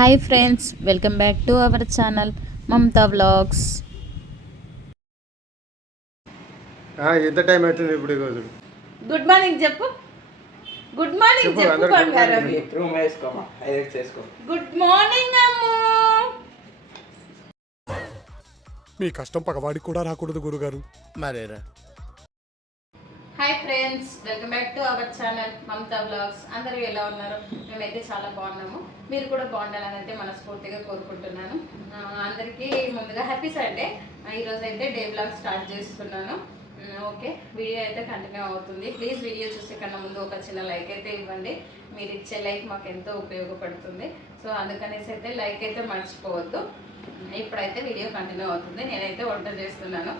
Hi friends welcome back to our channel Mamata vlogs ఆ, ఎంత time అవుతుంది ఇప్పుడు గుడ్ మార్నింగ్ చెప్పు. గుడ్ మార్నింగ్ చెప్పు. రూమ్ వేసుకోమా హైలైట్ చేసుకో. Good morning Ammu. మీ కష్టం పగవాడికి కూడా రాకూడదు గురుగారు. మరేరా? Hi friends welcome back to our channel Mamata blogs అందరూ ఎలా ఉన్నారు? మేమైతే చాలా బాగున్నాము. మీరు కూడా బాగుండాలని అయితే మనస్ఫూర్తిగా కోరుకుంటున్నాను. అందరికీ ముందుగా హ్యాపీ సండే ఈరోజు అయితే డే బ్లాగ్ స్టార్ట్ చేస్తున్నాను. ఓకే వీడియో అయితే కంటిన్యూ అవుతుంది. ప్లీజ్ వీడియో చూసే కన్నా ముందు ఒక చిన్న లైక్ అయితే ఇవ్వండి. మీరు ఇచ్చే లైక్ మాకు ఎంతో ఉపయోగపడుతుంది. సో అందుకనేసి అయితే లైక్ అయితే మర్చిపోవద్దు. ఇప్పుడైతే వీడియో కంటిన్యూ అవుతుంది. నేనైతే వంట చేస్తున్నాను.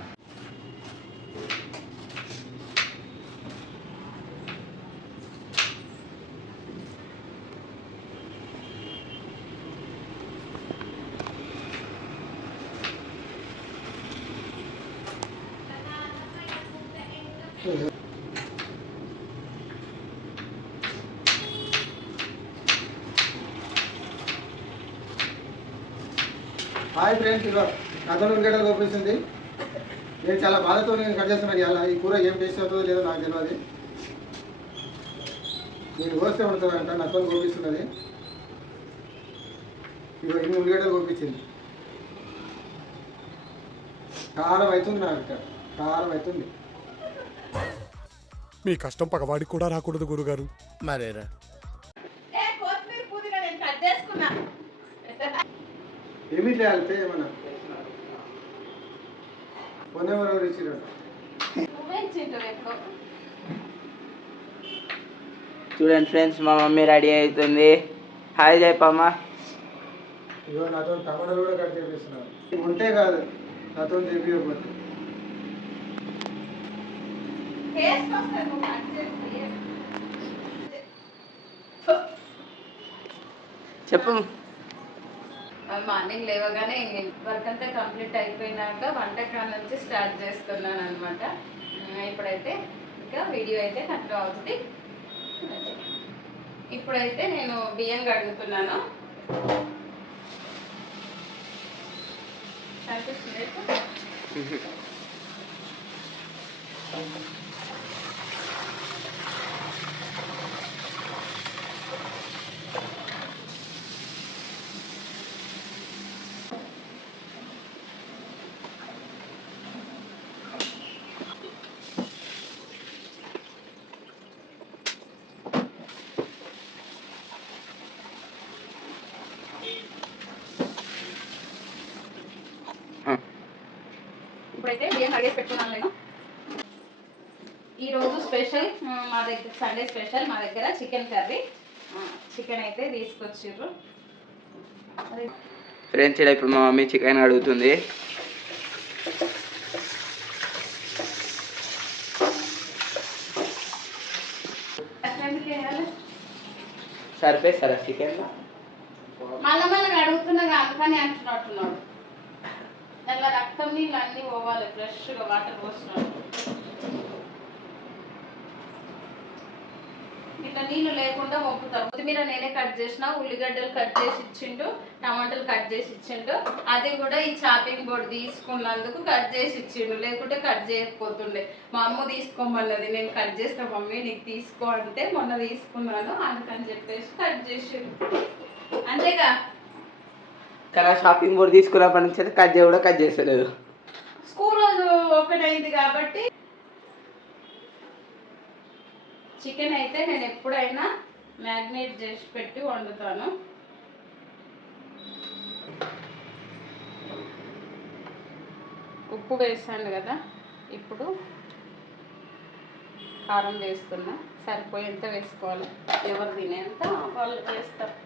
హాయ్ ఫ్రెండ్స్ ఇగో అతను ఉల్లిగడ్డలు కోపిస్తుంది నేను చాలా బాధతో నేను కట్ చేస్తున్నాను ఇవాళ ఈ కూర ఏం టేస్ట్ అవుతుందో లేదో నాకు తెలియదు. నేను కోస్తే ఉంటుందంట నత్తం కోపిస్తున్నది ఇగో ఇన్ని ఉల్లిగడ్డలు కోపించింది కారం అవుతుంది నాకు ఇక్కడ కారం అవుతుంది. మీ కష్టం పగవాడికి కూడా రాకూడదు గురుగారు. మరేరా ఏ కొత్తిమీర పుదీనా నేను కట్ చేసుకున్నా ఏమి చేయాలి ఏమన్నా? ఫోన్ ఎవరు ఎవరు ఇచ్చిర్రు? నువ్వేం తింటావు ఎప్పుడు చూడండి ఫ్రెండ్స్ మా మమ్మీ రెడీ అవుతుంది. హాయ్ చెప్పమ్మా ఇగో నాతో టమాటాలు కూడా కట్ చేపిస్తున్నారు. ఉంటే కాదు నాతో చేసి చెప్పు. మార్నింగ్ లేవగానే వర్క్ అంతా కంప్లీట్ అయిపోయినాక వంటకాల నుంచి స్టార్ట్ చేస్తున్నాను అనమాట ఇప్పుడైతే ఇంకా వీడియో అయితే కంటిన్యూ అవుతుంది. ఇప్పుడైతే నేను బియ్యం కడుగుతున్నాను. కనిపిస్తుంది ఇప్పుడు? ఇప్పుడైతే బియ్యం కడిగేసి పెట్టుకున్నాను నేను. ఈరోజు స్పెషల్ మా దగ్గర సండే స్పెషల్ మా దగ్గర చికెన్ కర్రీ చికెన్ అయితే తీసుకొచ్చిర్రు. మరి ఫ్రెండ్స్ ఇక్కడ ఇప్పుడు మా మమ్మీ చికెన్ అడుగుతుంది. వేయాలి? సరిపోతారా చికెన్ మళ్ళా మళ్ళీ అడుగుతున్నా అందుకని అంటున్నట్టున్నాడు దాంట్లో రక్తం నీళ్ళు అన్నీ పోవాలి ఫ్రెష్గా వాటర్ పోసినాడు ఇట్లా నీళ్ళు లేకుండా వంపుతాం కొత్తిమీర నేనే కట్ చేసిన ఉల్లిగడ్డలు కట్ చేసి ఇచ్చిండు టమాటాలు కట్ చేసి ఇచ్చిండు. అది కూడా ఈ చాపింగ్ బోర్డు తీసుకున్నందుకు కట్ చేసి ఇచ్చిండు. లేకుంటే కట్ చేయకపోతుండే. మా అమ్మ తీసుకోమన్నది. నేను కట్ చేసిన మమ్మీ నీకు తీసుకో అంటే మొన్న తీసుకున్నాను అందుకని చెప్పేసి కట్ చేసిండు. అంతేగా? కానీ షాపింగ్ బోర్డు తీసుకున్నప్పటి నుంచి అయితే కట్ కూడా కట్ చేసలేదు స్కూల్ ఓపెన్ అయింది కాబట్టి చికెన్ అయితే నేను ఎప్పుడైనా మ్యాగ్నేట్ చేసి పెట్టి వండుతాను. ఉప్పు వేసాను కదా ఇప్పుడు కారం వేస్తున్నా. సరిపోయేంత వేసుకోవాలి. ఎవరు తినేంత వాళ్ళు వేస్తారు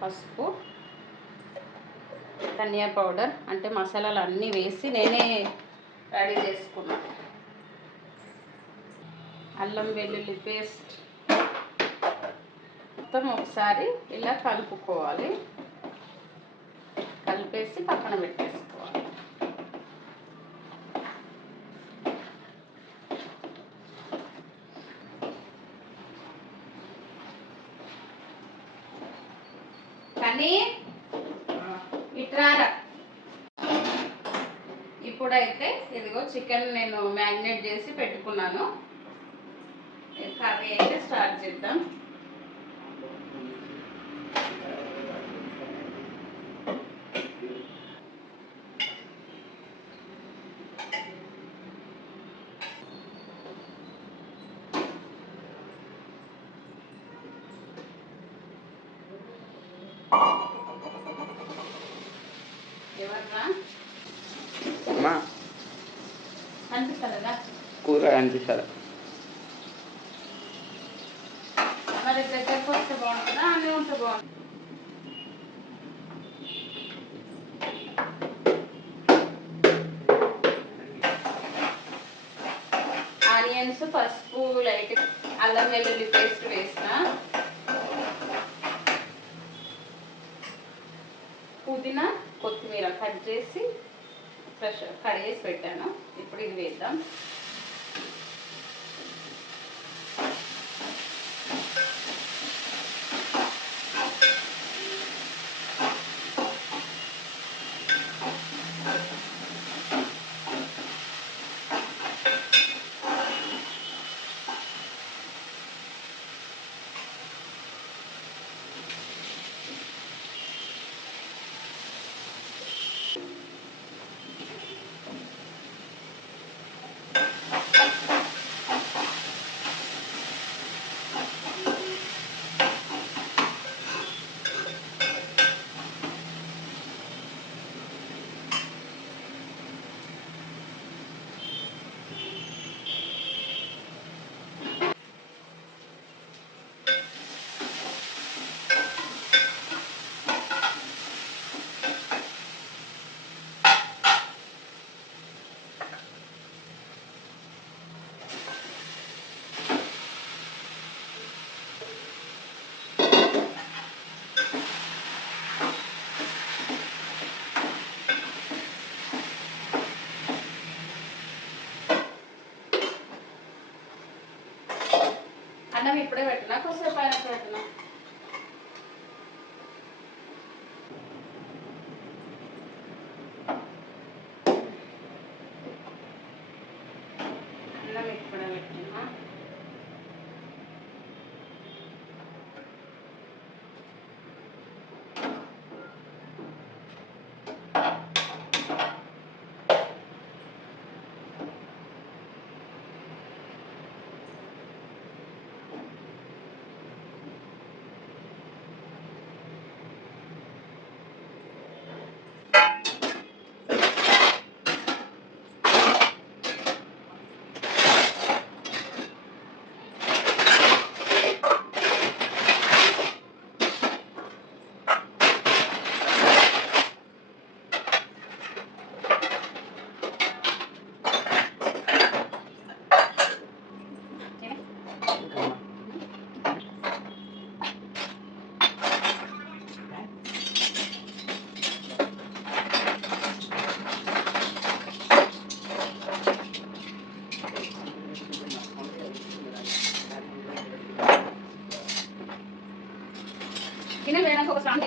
పసుపు ధనియా పౌడర్ అంటే మసాలాలు అన్నీ వేసి నేనే రెడీ చేసుకున్నా. అల్లం వెల్లుల్లి పేస్ట్ మొత్తం ఒకసారి ఇలా కలుపుకోవాలి. కలిపేసి పక్కన పెట్టేసుకోవాలి అని ఇట్రారా ఇప్పుడైతే ఇదిగో చికెన్ నేను మ్యాగ్నేట్ చేసి పెట్టుకున్నాను. కర్రీ అయితే స్టార్ట్ చేద్దాం ఎవర్రా అమ్మా కనిపిస్తుందా కూర కనిపిస్తారు మరి దగ్గరకు వస్తే బాగుంటుందా అన్నీ ఉంటే బాగుంటుంది? ఆనియన్స్ పసుపు లైట్ అల్లం వెల్లుల్లి పేస్ట్ వేసిన. పుదీనా కొత్తిమీర కట్ చేసి ఫ్రెష్ కడిగేసి పెట్టాను. ఇప్పుడు ఇది వేద్దాం. అన్నం ఇప్పుడే పెట్టినా కొద్దిసేపు అయినా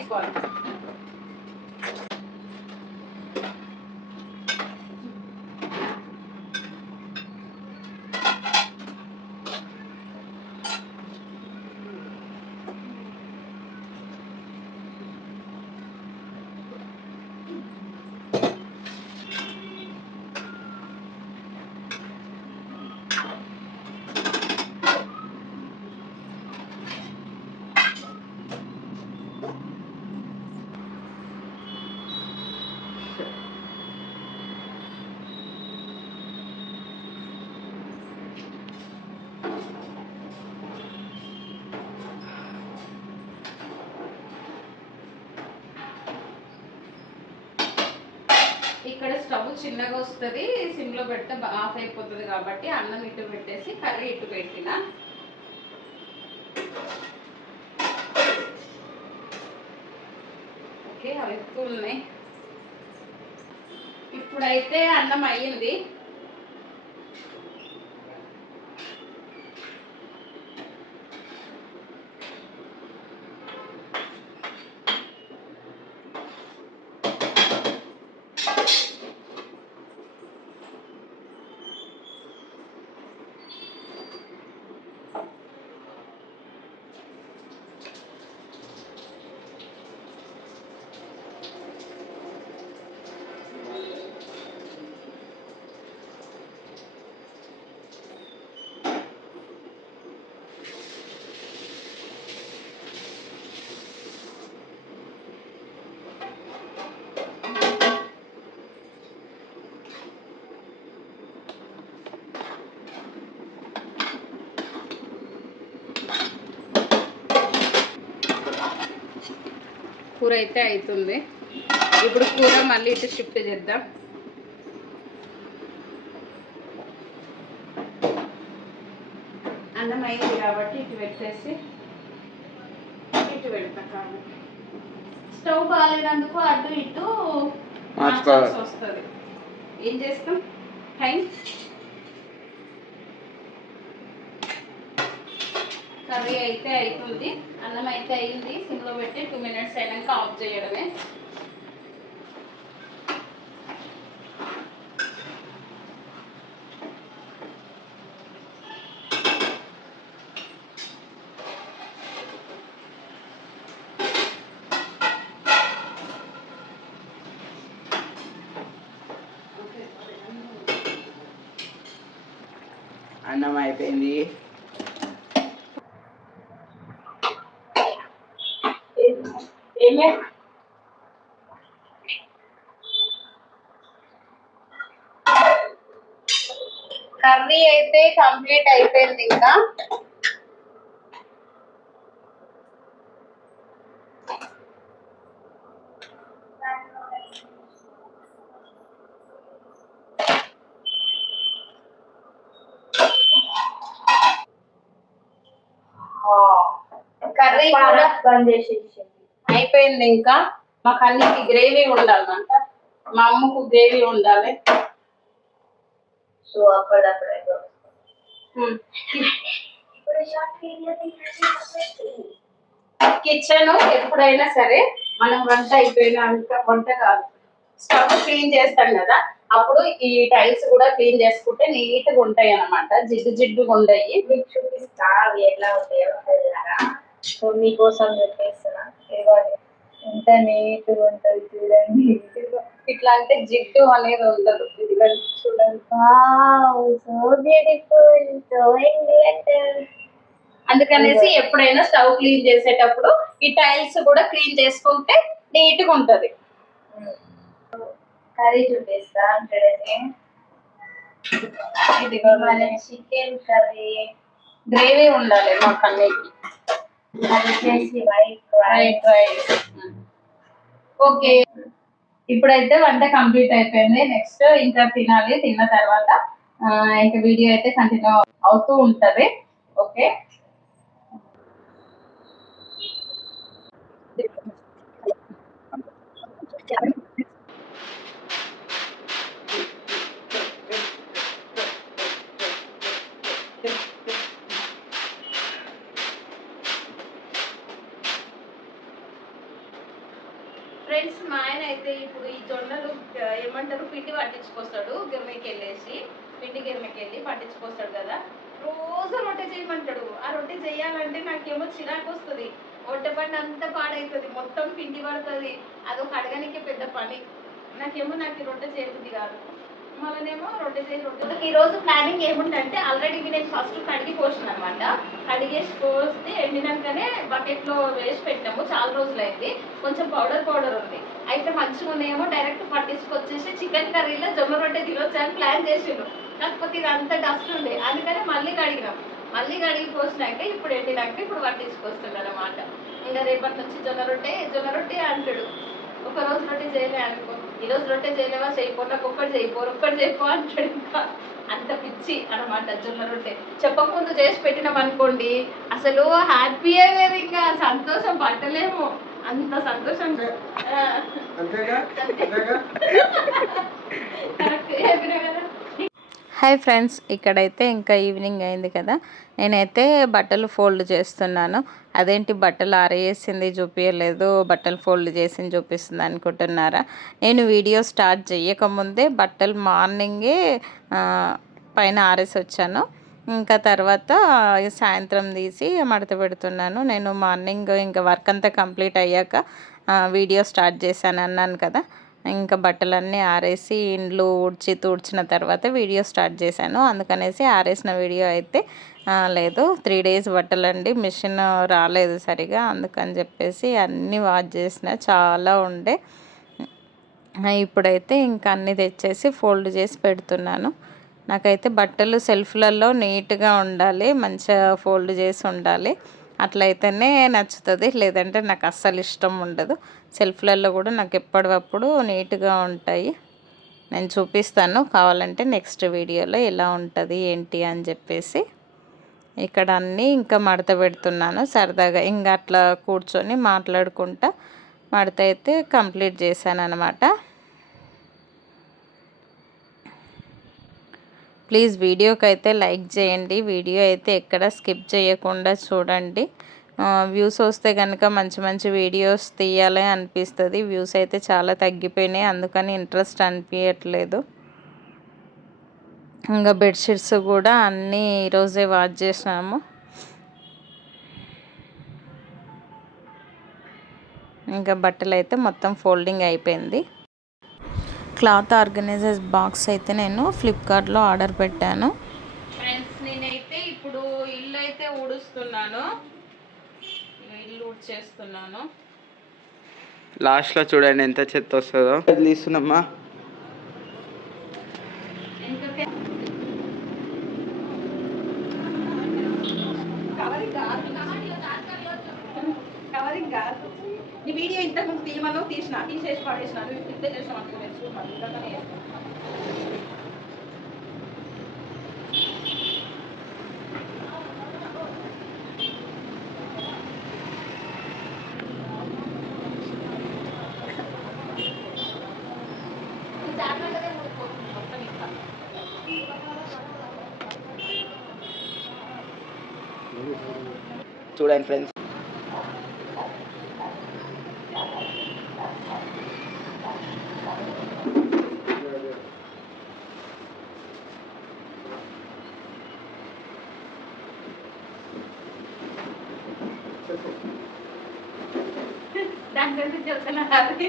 Thanks a lot. చిన్నగా వస్తుంది సిమ్లో పెడితే ఆఫ్ అయిపోతుంది కాబట్టి అన్నం ఇటు పెట్టేసి కర్రీ ఇటు పెట్టిన. ఓకే అవి ఎక్కువ ఉన్నాయి. ఇప్పుడైతే అన్నం అయ్యింది. కూర అయితే అవుతుంది ఇప్పుడు కూర మళ్ళీ ఇటు షిఫ్ట్ చేద్దాం. అన్నం అయింది కాబట్టి ఇటు పెట్టేసి ఇటు పెడతా కాదు స్టవ్ బాగాలేనందుకు అటు ఇటు వస్తుంది. ఏం చేస్తాం? టైం? కర్రీ అయితే అవుతుంది అన్నం అయితే అయింది. సిమ్లో పెట్టి టూ మినిట్స్ అయినాక ఆఫ్ చేయడమే అన్నం అయిపోయింది ఏమే కర్రీ అయితే కంప్లీట్ అయిపోయింది ఇంకా కర్రీ కూడా బంద్ చేసేసి అయిపోయింది ఇంకా. మాకు అన్నికి గ్రేవీ ఉండాలన్నమాట మా అమ్మకు గ్రేవీ ఉండాలి. సో వీడియో కిచెన్ ఎప్పుడైనా సరే మనం వంట అయిపోయినాక వంట కాదు. స్టవ్ క్లీన్ చేస్తాం కదా అప్పుడు ఈ టైల్స్ కూడా క్లీన్ చేసుకుంటే నీట్గా ఉంటాయి అన్నమాట. జిడ్డు జిడ్డుగా ఉంటాయి. మీకు చూపిస్తా అవి ఎట్లా ఉంటాయో సో మీకోసం చెప్పేస్తున్నా. ఇదిగోండి ఎంత నీట్ ఉంటుంది చూడండి. ఇట్లా అంటే జిడ్డు అనేది ఉండదు చూడండి. So beautiful. సో అందుకనేసి ఎప్పుడైనా స్టవ్ క్లీన్ చేసేటప్పుడు ఈ టైల్స్ కూడా క్లీన్ చేసుకుంటే నీట్గా ఉంటది. కర్రీ చూపిస్తా చూడండి ఇది మన చికెన్ కర్రీ. గ్రేవీ ఉండాలి మాకు అన్నిటికి. అది వచ్చేసి వైట్ రైట్ రైట్ ఓకే. ఇప్పుడైతే వంట కంప్లీట్ అయిపోయింది. నెక్స్ట్ ఇంకా తినాలి. తిన్న తర్వాత ఇంకా వీడియో అయితే కంటిన్యూ అవుతూ ఉంటది. ఓకే. ఫ్రెండ్స్ మా ఆయన అయితే ఇప్పుడు ఈ జొన్నలు ఏమంటారు పిండి పట్టించుకొస్తాడు గిర్మెకి వెళ్ళేసి పిండి గిర్మెకి వెళ్ళి పట్టించుకొస్తాడు కదా. రోజు రొట్టె చేయమంటాడు. ఆ రొట్టె చేయాలంటే నాకేమో చిరాకు వస్తుంది రొట్టె పండు అంతా పాడైతుంది. మొత్తం పిండి పడుతుంది. అదొక అడగనికే పెద్ద పని. నాకేమో నాకు ఈ రొట్టె చేరుతుంది కాదు. రొట్టె ఈ రోజు ప్లానింగ్ ఏముందంటే ఆల్రెడీ నేను ఫస్ట్ కడిగి పోసిన అనమాట కడిగేసి పోస్తే ఎండినాకనే బకెట్లో వేసి పెట్టాము. చాలా రోజులైంది. కొంచెం పౌడర్ పౌడర్ ఉంది. అయితే మంచిగా ఉన్నాయేమో డైరెక్ట్ పట్టించుకొచ్చేసి చికెన్ కర్రీలో జొన్న రొట్టె తినొచ్చు అని ప్లాన్ చేసిండు. కాకపోతే ఇది డస్ట్ ఉంది. అందుకనే మళ్ళీ కడిగినాం. మళ్ళీ కడిగి పోసినాక ఇప్పుడు ఎండినాక ఇప్పుడు పట్టించుకొస్తుంది అనమాట ఇంకా రేపటి నుంచి జొన్న రొట్టె జొన్న రొట్టె అంటాడు. ఒక రోజు రొట్టె చేయలే అనుకో ఈ రోజు రొట్టె చేయలేవా? చేయపో నాకు ఒక్కటి చేయపో ఒక్కటి చేయపో అంటాడు ఇంకా. అంత పిచ్చి అనమాట జొన్న రొట్టె. చెప్పకముందు చేసి పెట్టినాం అనుకోండి అసలు హ్యాపీయే వేరు ఇంకా సంతోషం పట్టలేము. అంత సంతోషం. హాయ్ ఫ్రెండ్స్ ఇక్కడైతే ఇంకా ఈవినింగ్ అయింది కదా. నేనైతే బట్టలు ఫోల్డ్ చేస్తున్నాను. అదేంటి బట్టలు ఆరేసింది చూపించలేదు బట్టలు ఫోల్డ్ చేసింది చూపిస్తుంది అనుకుంటున్నారా? నేను వీడియో స్టార్ట్ చేయకముందే బట్టలు మార్నింగే పైన ఆరేసి వచ్చాను ఇంకా తర్వాత సాయంత్రం తీసి మడత పెడుతున్నాను. నేను మార్నింగ్ ఇంకా వర్క్ అంతా కంప్లీట్ అయ్యాక వీడియో స్టార్ట్ చేశాను అన్నాను కదా. ఇంకా బట్టలన్నీ ఆరేసి ఇండ్లు ఊడ్చి తూడ్చిన తర్వాత వీడియో స్టార్ట్ చేశాను. అందుకనేసి ఆరేసిన వీడియో అయితే లేదు. Three days బట్టలండి. మిషన్ రాలేదు సరిగా. అందుకని చెప్పేసి అన్నీ వాష్ చేసిన. చాలా ఉండే. ఇప్పుడైతే ఇంకా అన్నీ తెచ్చేసి ఫోల్డ్ చేసి పెడుతున్నాను. నాకైతే బట్టలు సెల్ఫ్లలో నీట్గా ఉండాలి. మంచిగా ఫోల్డ్ చేసి ఉండాలి. అట్లయితేనే నచ్చుతుంది. లేదంటే నాకు అస్సలు ఇష్టం ఉండదు. సెల్ఫ్లలో కూడా నాకు ఎప్పటికప్పుడు నీట్గా ఉంటాయి. నేను చూపిస్తాను. కావాలంటే నెక్స్ట్ వీడియోలో ఎలా ఉంటుంది ఏంటి అని చెప్పేసి. ఇక్కడ అన్నీ ఇంకా మడత పెడుతున్నాను. సరదాగా ఇంకా అట్లా కూర్చొని మాట్లాడుకుంటా. మడత అయితే కంప్లీట్ చేశాను అనమాట ప్లీజ్ వీడియోకి అయితే లైక్ చేయండి. వీడియో అయితే ఎక్కడ స్కిప్ చేయకుండా చూడండి. వ్యూస్ వస్తే కనుక మంచి మంచి వీడియోస్ తీయాలి అనిపిస్తుంది. వ్యూస్ అయితే చాలా తగ్గిపోయినాయి. అందుకని ఇంట్రెస్ట్ అనిపించట్లేదు ఇంకా బెడ్షీట్స్ కూడా అన్నీ ఈరోజే వాష్ చేసినాము. ఇంకా బట్టలు అయితే మొత్తం ఫోల్డింగ్ అయిపోయింది. క్లాత్ ఆర్గనైజర్స్ బాక్స్ అయితే నేను ఫ్లిప్కార్ట్లో ఆర్డర్ పెట్టాను. ఫ్రెండ్స్ నేనైతే ఇప్పుడు ఇల్లు అయితే ఊడుస్తున్నాను ఇల్లు ఊడ్చేస్తున్నాను. లాస్ట్లో చూడండి ఎంత చెత్త వస్తుందో. తీస్తున్నామ్మా? కవరింగ్ కాదు నీ వీడియో ఇంతకుముందు తీయమను తీసిన తీసేసి పడేసిన నువ్వు ఇంతే చేసినావు అనుకున్నాను చూడమని ఇంతకనే చూడండి ఫ్రెండ్స్ దాని గురించి చెప్తున్నా అది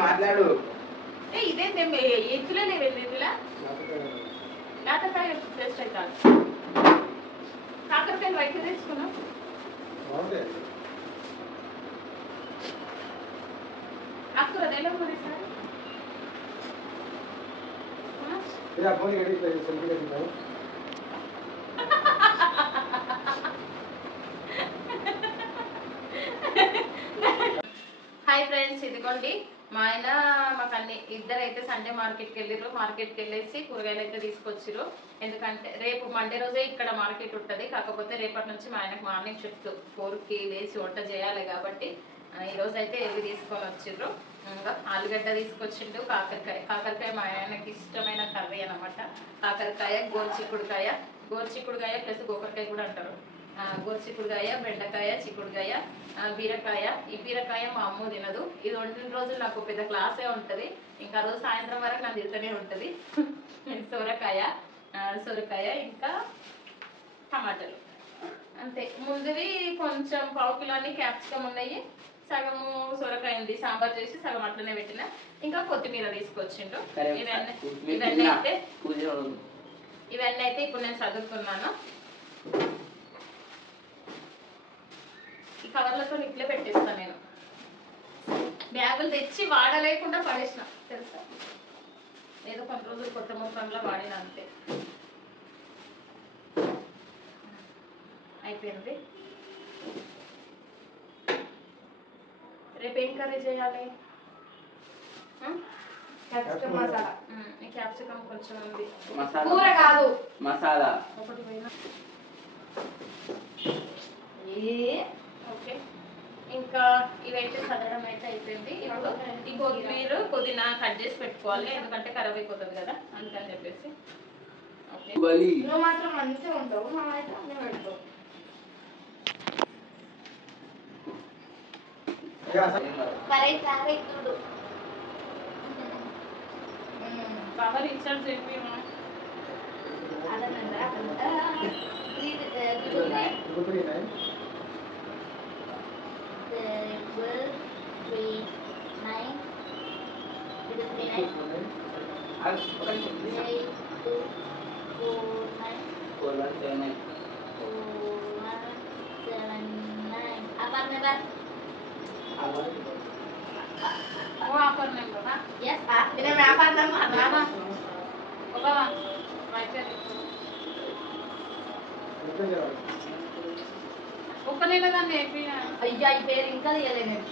మాట్లాడు. ఇదే ఎత్తులో ఎత్తులా లేతకాయ టేస్ట్ అవుతాను కాకరకాయలు వైట్ తెచ్చుకున్నాం అక్కడ ఎలా మరి సార్ ఇలా ఫోన్ ఎడిట్ చేసి సెల్ఫీ చేసినావు హాయ్ ఫ్రెండ్స్ ఇదిగోండి. మా ఆయన మాకు అన్ని ఇద్దరు అయితే సండే మార్కెట్కి వెళ్ళిర్రు. మార్కెట్కి వెళ్ళేసి కూరగాయలు అయితే తీసుకొచ్చిర్రు. ఎందుకంటే రేపు మండే రోజే ఇక్కడ మార్కెట్ ఉంటుంది. కాకపోతే రేపటి నుంచి మా ఆయనకు మార్నింగ్ షిఫ్ట్ ఫోర్కి లేచి వంట చేయాలి కాబట్టి ఈరోజు ఈ అయితే ఇవి తీసుకొని వచ్చిర్రు. ఇంకా ఆలుగడ్డ తీసుకొచ్చిండు కాకరకాయ. కాకరకాయ మా ఆయనకి ఇష్టమైన కర్రీ అనమాట కాకరకాయ గోర్చిక్కుడుకాయ. గోర్చిక్కుడుకాయ ప్లస్ గోకరకాయ కూడా అంటారు. ఆ, గోరుచిక్కుడుకాయ బెండకాయ చిక్కుడుకాయ ఆ, బీరకాయ. ఈ బీరకాయ మా అమ్మ తినదు. ఇది వండిన రోజులు నాకు పెద్ద క్లాసే ఉంటుంది. ఇంకా రోజు సాయంత్రం వరకు నాకు తిరుగుతూనే ఉంటుంది. సొరకాయ సొరకాయ ఇంకా టమాటాలు. అంతే. ముందువి కొంచెం పావు కిలోని క్యాప్సికమ్ ఉన్నాయి. సగము సొరకాయ ఉంది సాంబార్ చేసి సగం అట్లనే పెట్టిన. ఇంకా కొత్తిమీర తీసుకొచ్చిండు ఇవన్నీ ఇవన్నీ అయితే ఇవన్నీ అయితే ఇప్పుడు నేను చదువుతున్నాను ఈ కవర్లతో ఇట్లే పెట్టేస్తాను నేను. బ్యాగులు తెచ్చి వాడలేకుండా పడేసిన తెలుసా? ఏదో కొన్ని రోజులు కొత్త మొత్తంలో వాడిన అంతే. అయిపోయింది. రేపు ఏం కర్రీ చేయాలి? క్యాప్సికమ్ మసాలా. క్యాప్సికమ్ కొంచెం ఉంది. కూర కాదు. మసాలా. ఒకటి పోయినా. ఏ? ఇంకా ఇవైతే చదవడం అయితే అయిపోయింది. ఇప్పుడు ఈ కొత్తిమీర పుదీనా కట్ చేసి పెట్టుకోవాలి. ఎందుకంటే ఖరాబ్ అయిపోతుంది కదా. అందుకని చెప్పేసి. ఓకే. బలి నువ్వు మాత్రం మంచిగా ఉంటావు మా అయితే అన్నీ పెడతావు ఇక అసలు మరే సారే చూడు కవర్ ఇన్సర్ట్ చెప్పి అదనందా ఇది గుర్తులు ఉన్నాయి త్రీ నైన్ ఇది three nine eight two four nine four one seven nine offer number ఓ ఆఫర్ నెంబర్ ఎస్ ఇది వ్యాపారం రామా ఒక అర్థం చేయాలి ఒక్క నెల దాన్ని అయిపోయినా అయ్యా ఈ పేరు ఇంకా తీయలేదు నేను